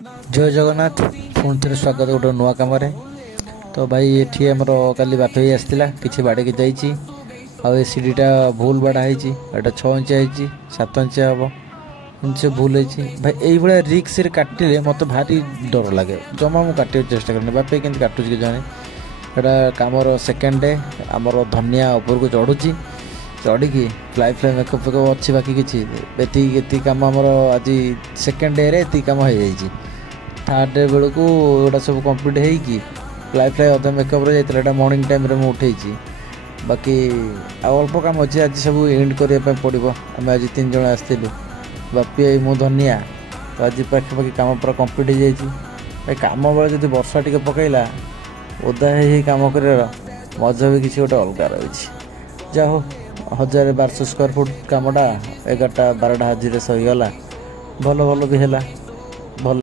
जय जगन्नाथ पुणी थे स्वागत गोटे नुआ कम तो भाई ये आमर काली बात ही आसाला कि बाड़े की जाइए आ सीढ़ीटा भूल बाड़ा है 6 इंच है 7 इंच हम से भूल है भाई ये रिक्स काटिले मत भारी डर लगे जमा मुझे काटे चेस्ट करनी बापे के काटुच कि जाने एटा कमर सेकेंड डे आमर धनिया ऊपर को चढ़ुची चढ़ी फ्लाई फ्लाई मेकअप फेकअप अच्छी बाकी किसी कम आमर आज सेकेंड डे रे ये कम हो जाए थर्ड डे बेलू एटा सब कम्प्लीट हो फ्लाई फ्लाई अधा मेकअप जाता मॉर्निंग टाइम रे उठे बाकी अल्प कम अच्छे आज सब एंड करने पड़ो आम आज 3 जन आसलु बापी आई मु धनिया तो आज पाखापाखि कम पूरा कम्प्लीट हो जाए कम बेले जब वर्षा टी पकईला ओदा ही कम कर मजा भी किसी गोटे अलग रही जा हो 1200 स्क्वायर फुट कमटा 11टा 12टा हाजिर सहीगला भल भल भी है भल।